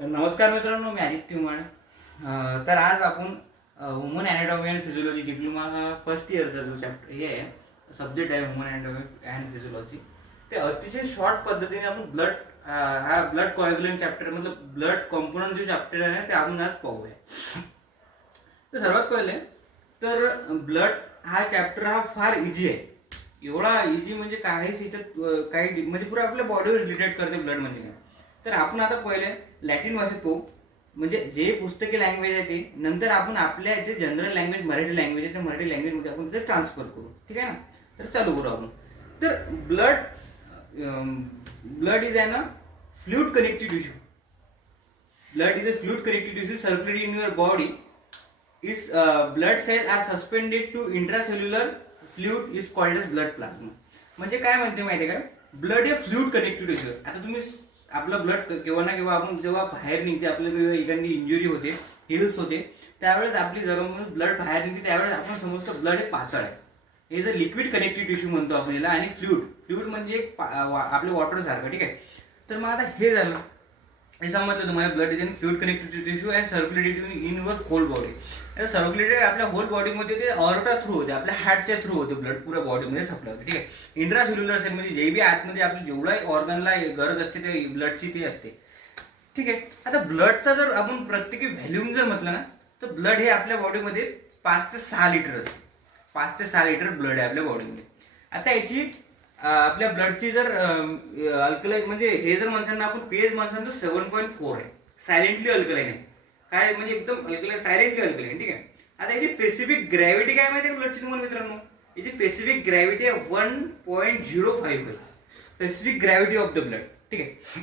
तर नमस्कार मित्रांनो, मी आदित्य उमाळे. तर आज आपण human anatomy and physiology diploma first इयरचा जो चॅप्टर हे आहे सब्जेक्ट आहे ह्युमन अॅनाटॉमी अँड फिजिओलॉजी, ते अतिशय शॉर्ट पद्धतीने आपण ब्लड कोॲग्युलंट चॅप्टर मतलब ब्लड कॉम्पोनंट जो चॅप्टर आहे ते आपण आज पाहूया. तर सर्वात पहिले तर ब्लड हा चॅप्टर हा फार इझी आहे. एवढा इझी म्हणजे काहीच इथं काही म्हणजे पुरा आपल्या बॉडीवर रिलेटेड करते ब्लड म्हणजे काय. तर आपण आता पहिले लॅटिन भाषेत पाहू, म्हणजे जे पुस्तकी लँग्वेज आहे ते नंतर आपण आपल्या जे जनरल लँग्वेज मराठी लँग्वेज आहे त्या मराठी लँग्वेजमध्ये आपण ते ट्रान्सफर करू. ठीक आहे ना. तर चालू करू आपण. तर blood is a fluid connective tissue. Blood is a fluid connective tissue circulating in your body. Its blood cells are suspended to intracellular fluid is called as blood plasma. म्हणजे काय म्हणते माहिती आहे का, ब्लड हे फ्लूइड कनेक्टिव्ह टिश्यू. आता तुम्ही आपलं ब्लड केव्हा ना केव्हा आपण जेव्हा बाहेर निघते, आपल्याला एखादी इंजुरी होते, हिल्स होते, त्यावेळेस आपली जगामधून ब्लड बाहेर निघते, त्यावेळेस आपण समजतो ब्लड हे पातळ आहे. हे जर लिक्विड कनेक्टिव्ह टिश्यू म्हणतो आपण याला. आणि फ्लूइड म्हणजे आपल्या वॉटर सारखं. ठीक आहे. तर मग आता हे झालं, हे समजलं तुम्हाला. Blood is in fluid connective tissue and circulated in your whole body. Circulated आपल्या होल बॉडीमध्ये ते ऑर्टा थ्रू होते, आपल्या हार्टच्या थ्रू होते, ब्लड पुऱ्या बॉडीमध्ये सप्लाय होते. ठीक आहे. इंट्रासेल्युलर सेल म्हणजे जे बी आतमध्ये आपली जेवढा ऑर्गनला गरज असते ते ब्लडची ती असते. ठीक आहे. आता ब्लडचा जर आपण प्रत्येकी व्हॅल्यूम जर म्हटलं ना, तर ब्लड हे आपल्या बॉडीमध्ये 5 ते 6 लिटर असते. 5 ते 6 लिटर ब्लड आहे आपल्या बॉडीमध्ये. आता याची आपल्या ब्लडची जर अल्कलाईन म्हणजे हे जर माणसांना आपण पीएच माणसांना 7.4 आहे. सायलेंटली अल्कलाईन आहे. काय म्हणजे एकदम अल्कलाईन, सायलेंटली अल्कलाईन. ठीक आहे. आता याची स्पेसिफिक ग्रॅव्हिटी काय माहिती आहे ब्लडची तुम्हाला मित्रांनो? याची स्पेसिफिक ग्रॅव्हिटी आहे 1.05 आहे. Specific gravity of the blood. ठीक आहे.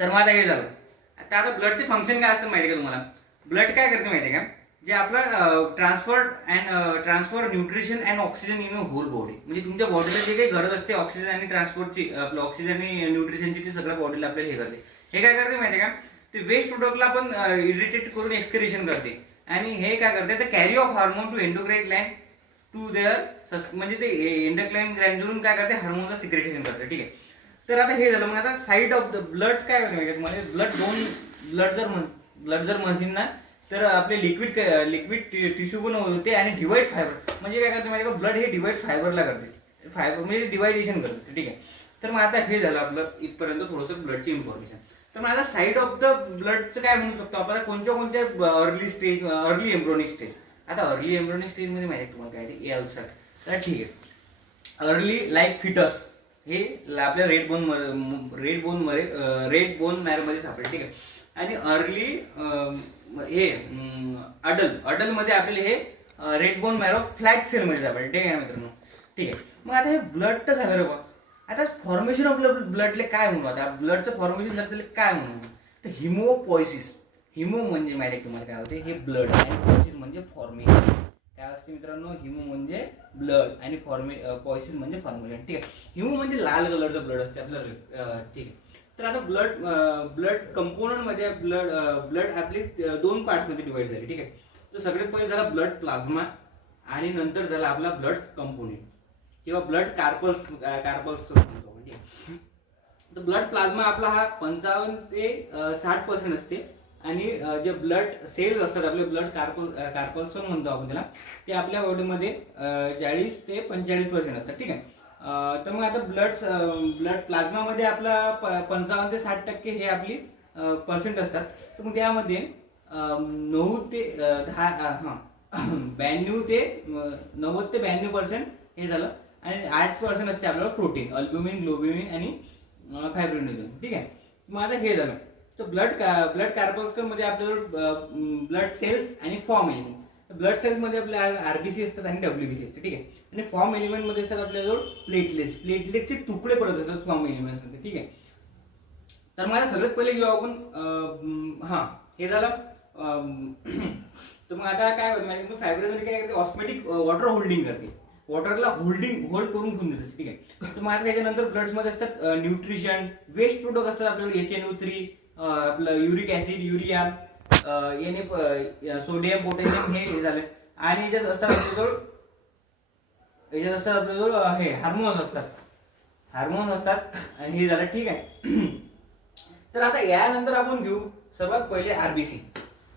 तर मग आता हे झालं. आता ब्लडचे फंक्शन काय असतं माहिती आहे का तुम्हाला? ब्लड काय करते माहिती आहे का, जे आपलं transfer nutrition and oxygen in whole body. म्हणजे तुमच्या बॉडीला जे काही गरज असते ऑक्सिजन आणि ट्रान्सपोर्टची, आपलं ऑक्सिजन आणि न्यूट्रिशनची, ती सगळ्या बॉडीला आपल्याला हे करते. हे काय करते माहिती आहे का, ते वेस्ट प्रोडक्टला आपण इरिटेट करून एक्सक्रिशन करते. आणि हे काय करते, तर carry off hormone to endocrine gland to there, म्हणजे ते एंडोक्राइन ग्लँडवरून काय करते, हार्मोनचं सिक्रेशन करते. ठीक आहे. तर आता हे झालं. मग आता साईड ऑफ द ब्लड काय माहिती तुम्हाला? ब्लड जर म्हणतील ना, तर आपले लिक्विड टिश्यू पण होते आणि डिवाइड फायबर म्हणजे काय करते माहिती का, ब्लड हे डिवाइड फायबरला करते. फायबर म्हणजे डिवायडेशन करते. ठीक आहे. तर मग आता हे झालं आपलं इथपर्यंत थोडंसं ब्लडची इन्फॉर्मेशन. तर मग आता साईड ऑफ द ब्लडचं काय म्हणू शकतो आपण, कोणत्या early stage, early embryonic stage. आता अर्ली एम्ब्रोनिक स्टेज मध्ये माहिती तुम्हाला काय ते यानुसार. तर ठीक आहे. अर्ली लाईक फिटस हे आपल्या रेड बोन मॅरो मध्ये सापडेल. ठीक आहे. आणि अर्ली हे अडल मध्ये आपल्याला हे red bone marrow flat cell मध्ये सापडेल. ठीक आहे ना मित्रांनो. ठीक आहे. मग आता हे ब्लड तर झालं रे बा. आता फॉर्मेशन ऑफ ब्लडले काय म्हणू, आता ब्लडचं फॉर्मेशन झालं काय म्हणू, तर हिमोपॉयसिस. हिमो म्हणजे माहिती आहे तुम्हाला काय होते, हे ब्लड, आणि पॉयसिस म्हणजे फॉर्मेशन. काय असते मित्रांनो, हिमो म्हणजे ब्लड आणि पॉयसिस म्हणजे फॉर्मेशन. ठीक आहे. हिमो म्हणजे लाल कलरचं ब्लड असते आपलं. ठीक आहे. तर आता ब्लड कंपोनंट मध्ये ब्लड आपली 2 पार्ट मध्ये डिवाइड झाली. ठीक आहे. तर सगळ्यात पहिले झाला ब्लड प्लाझ्मा आणि नंतर झाला आपला ब्लड कंपोनेंट किंवा ब्लड कार्पल्स म्हणतो म्हणजे. तर ब्लड प्लाझ्मा आपला हा 55 ते 60% असते. आणि जे ब्लड सेल्स असतात आपले, ब्लड कार्पल्स म्हणतो आपण त्याला, ते आपल्या बॉडीमध्ये 40 ते 45% असतात. ठीक आहे. तर मग आता ब्लड प्लाझ्मामध्ये आपला 55 ते 60% हे आपली पर्सेंट असतात. तर मग त्यामध्ये 9 ते 92 ते 92% हे झालं. आणि 8% असते आपल्याला प्रोटीन, अल्ब्युमिन, ग्लोब्युमिन आणि फायब्रोइनोजन. ठीक आहे. मग आता हे झालं. तर ब्लड कार्पल्स्कल मध्ये आपल्याला ब्लड सेल्स आणि फॉर्म एलिमेंट. ब्लड सेल्स मध्ये आपल्या आरबीसी असतात आणि डब्ल्यूबीसी असते. ठीक आहे. आणि फॉर्म एलिमेंट मध्ये असतात आपल्याजवळ प्लेटलेटचे तुकडे पडत असतात फॉर्म एलिमेंट मध्ये. ठीक आहे. तर मला सगळ्यात पहिले घेऊ आपण, हे झालं. तर मग आता काय होतं माहिती, फायब्रोइनोजन काय करते, ऑस्मॅटिक वॉटर होल्डिंग करते, वॉटरला होल्ड करून ठेवून देते. ठीक आहे. तर मग आता त्याच्यानंतर ब्लड मध्ये असतात न्यूट्रिशन, वेस्ट प्रोडक्ट असतात आपल्याकडे, HNO3, आपलं uric acid, urea, sodium, potassium, हे झालं. आणि याच्यात असतात आपल्याजवळ हे हार्मोन्स असतात आणि हे झालं. ठीक आहे. तर आता यानंतर आपण घेऊ सर्वात पहिले आरबीसी.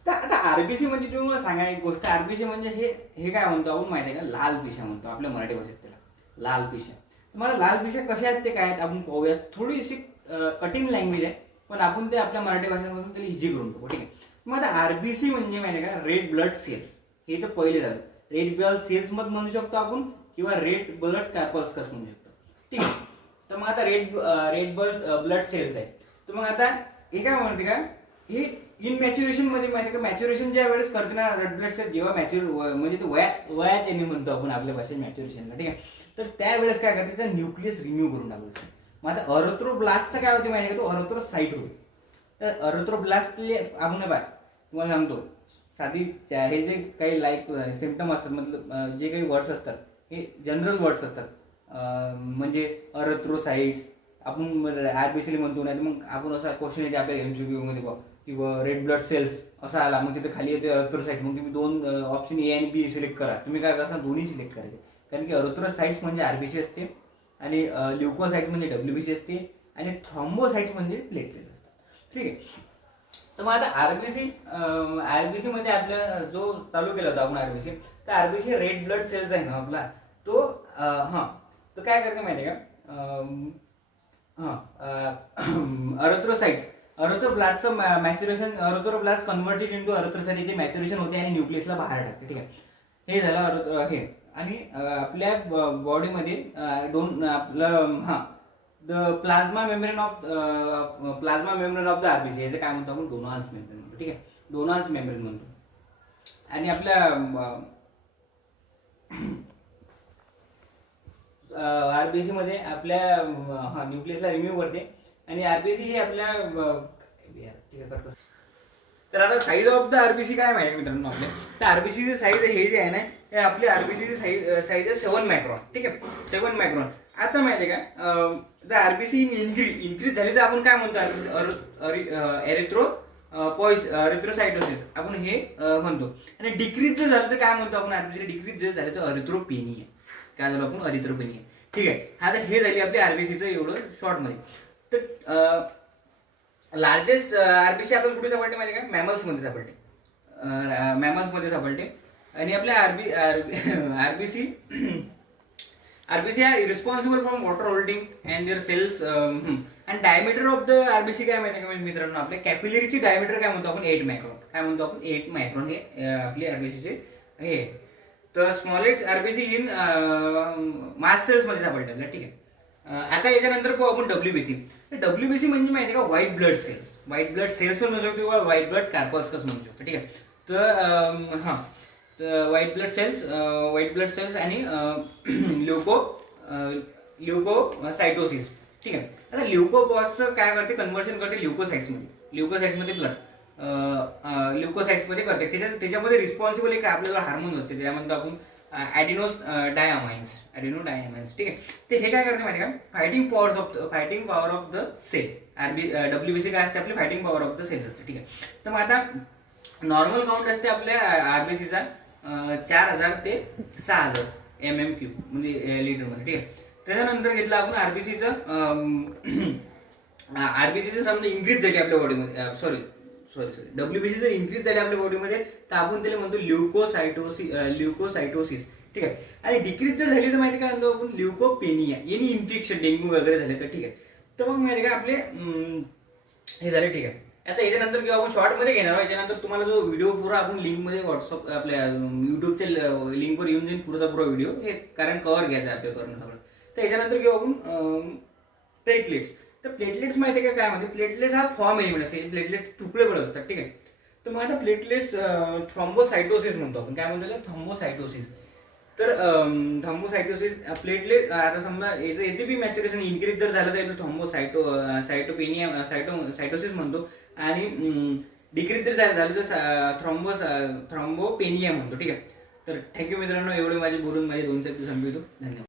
तर आता आरबीसी म्हणजे तुम्ही मला सांगा एक गोष्ट, आरबीसी म्हणजे हे काय म्हणतो आपण माहिती आहे का, लाल पिशा म्हणतो आपल्या मराठी भाषेत त्याला, लाल पिशा. तुम्हाला लाल पिशा कशा आहेत ते काय आहेत आपण पाहूया. थोडीशी कठीण लँग्वेज आहे, पण आपण ते आपल्या मराठी भाषेमधून त्याला इझी करून टाकू, ठीक आहे. मग आता आरबीसी म्हणजे माहिती आहे का, रेड ब्लड सेल्स. हे तर पहिले झालं. रेड ब्लड सेल्स मध्ये म्हणू शकतो आपण, किंवा रेड ब्लड कॉर्पस्कस म्हणू शकतो, ठीक आहे. तर मग आता रेड ब्लड सेल्स आहे. तर मग आता हे काय म्हणते का, हे इन मॅच्युरेशन मध्ये माहिती का, मॅच्युरेशन ज्या वेळेस करते ना रेड ब्लड सेल, जेव्हा मॅच्युर म्हणजे ते वयात येणे म्हणतो आपण आपल्या भाषेत मॅच्युरेशनला, ठीक आहे. तर त्यावेळेस काय करते, त्या न्यूक्लियस रिन्यू करून टाकायचं. मग आता अरेथ्रोब्लास्टचा काय होते माहिती का, तो अरेथ्रोसाइट होते. तर अरेथ्रोब्लास्टले आपण बाय तुम्हाला सांगतो, साधी हे जे काही लाईक सिम्पटम असतात, मतलब जे काही वर्ड्स असतात हे जनरल वर्ड्स असतात. म्हणजे अरेथ्रोसाइट्स आपण आरबीसी म्हणतो, नाही मग आपण असा क्वेश्चन येते आपल्या एमसीक्यू मध्ये किंवा रेड ब्लड सेल्स असा आला, मग तिथे खाली येते अरेथ्रोसाइट. मग तुम्ही दोन ऑप्शन ए आणि बी सिलेक्ट करा. तुम्ही काय करता, दोन्ही सिलेक्ट करायचे. कारण की अरेथ्रोसाइट्स म्हणजे आरबीसी असते, आणि ल्युकोसाइट म्हणजे डब्ल्यूबीसी असते, आणि थ्रॉम्बोसाइट्स म्हणजे प्लेटलेट असतात, ठीक आहे. तर मग आता आरबीसी मध्ये आपल्या जो चालू केला होता आपण आरबीसी, तर आरबीसी रेड ब्लड सेल्स आहे ना आपला तो, तो काय करते माहिती आहे का, अरेथ्रोसाइट्स, अरेथ्रोब्लास्टचं मॅच्युरेशन, अरेथ्रोब्लास्ट कन्वर्टेड इंटू अरेथ्रोसाइटचे मॅच्युरेशन होते आणि न्यूक्लियसला बाहेर टाकते, ठीक आहे. हे झालं हे. आणि आपल्या बॉडीमध्ये the plasma membrane of the RBC, याचं काय म्हणतो आपण, डोनार्स मेम्ब्रेन म्हणतो, ठीक आहे. डोनार्स मेम्ब्रेन म्हणतो. आणि आपल्या आरबीसी मध्ये आपल्या न्यूक्लियसला रिम्यूव्ह करते. आणि आरबीसी हे आपल्या तर आता साईज ऑफ द आरबीसी काय माहिती मित्रांनो आपल्या, तर आरबीसीची साईज हे जे आहे ना, हे आपली आरबीसीची साईज आहे 7 मायक्रॉन, ठीक आहे. 7 मायक्रॉन. आता माहिती आहे का, द आरबीसी इन्क्रीज झाली तर आपण काय म्हणतो, एरिथ्रोसाइटोसिस आपण हे म्हणतो. आणि डिक्रीज जर झालं तर काय म्हणतो आपण, आरबीसी डिक्रीज जर झालं तर अरिथ्रोपेनिया. काय झालं आपण, अरिथ्रोपेनिया, ठीक आहे. आता हे झाली आपली आरबीसीचं एवढं शॉर्ट मध्ये. तर लार्जेस्ट आरबीसी आपल्याला कुठे सापडते माहिती का, मॅमल्स मध्ये सापडते, सापडते. आणि आपल्या RBC are responsible from water holding and their cells. And diameter of the RBC काय माहिती का मित्रांनो, आपल्या कॅपिलरीची डायमीटर काय म्हणतो आपण, 8 मायक्रॉन. काय म्हणतो आपण, 8 मायक्रॉन हे आपली आरबीसीचे हे. तर smallest RBC in mass cells मध्ये सापडते आपल्याला, ठीक आहे. आता याच्यानंतर पाहू आपण डब्ल्यूबीसी. डब्ल्यूबीसी म्हणजे माहिती का, white blood cells. White blood cells पण म्हणू शकतो किंवा व्हाईट ब्लड कॉर्पस्कस म्हणू शकतो, ठीक आहे. तर व्हाईट ब्लड सेल्स आणि ल्युकोसाइटोसिस, ठीक आहे. आता ल्युकोबॉसचं काय करते, कन्व्हर्शन करते ल्युकोसाइट्समध्ये ब्लड ल्युकोसाइट्समध्ये करते. त्याच्यामध्ये रिस्पॉन्सिबल एक आपल्याला हार्मोन असते, त्याच्यामध्ये आपण ॲडिनो डायमाइन्स, ठीक आहे. ते हे काय करते माहिती का, fighting power of the cell. WBC काय असते, आपली fighting power of the cells असते, ठीक आहे. तर मग आता नॉर्मल काउंट असते आपल्या आरबीसीचा 4000 ते 6000 MM³ म्हणजे लिटर मध्ये, ठीक आहे. त्याच्यानंतर घेतलं आपण आरबीसीचं समजा इन्क्रीज झाली आपल्या बॉडीमध्ये, सॉरी डब्ल्यूबीसी जर इन्क्रीज झाली आपल्या बॉडीमध्ये तर आपण त्याला म्हणतो ल्युकोसाइटोसिस, ठीक आहे. आणि डिक्रीज जर झाली तर माहिती काय म्हणतो आपण, ल्युकोपेनिया. यांनी इन्फेक्शन, डेंग्यू वगैरे झाले तर, ठीक आहे. तर मग माहिती का आपले हे झाले, ठीक आहे. आता याच्यानंतर किंवा आपण शॉर्ट मध्ये घेणार आहोत. याच्यानंतर तुम्हाला जो व्हिडिओ पुरा आपण लिंक मध्ये व्हॉट्सअप आपल्या युट्यूबच्या लिंकवर येऊन जाईल पुरा व्हिडिओ, हे कारण कव्हर घ्यायचं आपल्या करणं सगळं. तर याच्यानंतर घेऊ आपण प्लेटलेट्स. तर प्लेटलेट्स माहिती आहे काय म्हणजे, प्लेटलेट हा फॉर्म एलिमेंट असते, प्लेटलेट तुकडे पडत असतात, ठीक आहे. तर मग आता प्लेटलेट्स थ्रॉम्बोसाइटोसिस म्हणतो आपण, काय म्हणतो थ्रॉम्बोसाइटोसिस. तर थ्रॉम्बोसाइटोसिस प्लेटलेट, आता समजा याचे बी मॅच्युरेशन इन्क्रीज जर झालं तर सायटोपेनिया म्हणतो. आणि डिक्रीज जर झालं तर थ्रॉम्बोपेनिया म्हणतो, ठीक आहे. तर थँक्यू मित्रांनो, एवढे माझे बोलून माझे 2 शब्द संपवतो. धन्यवाद.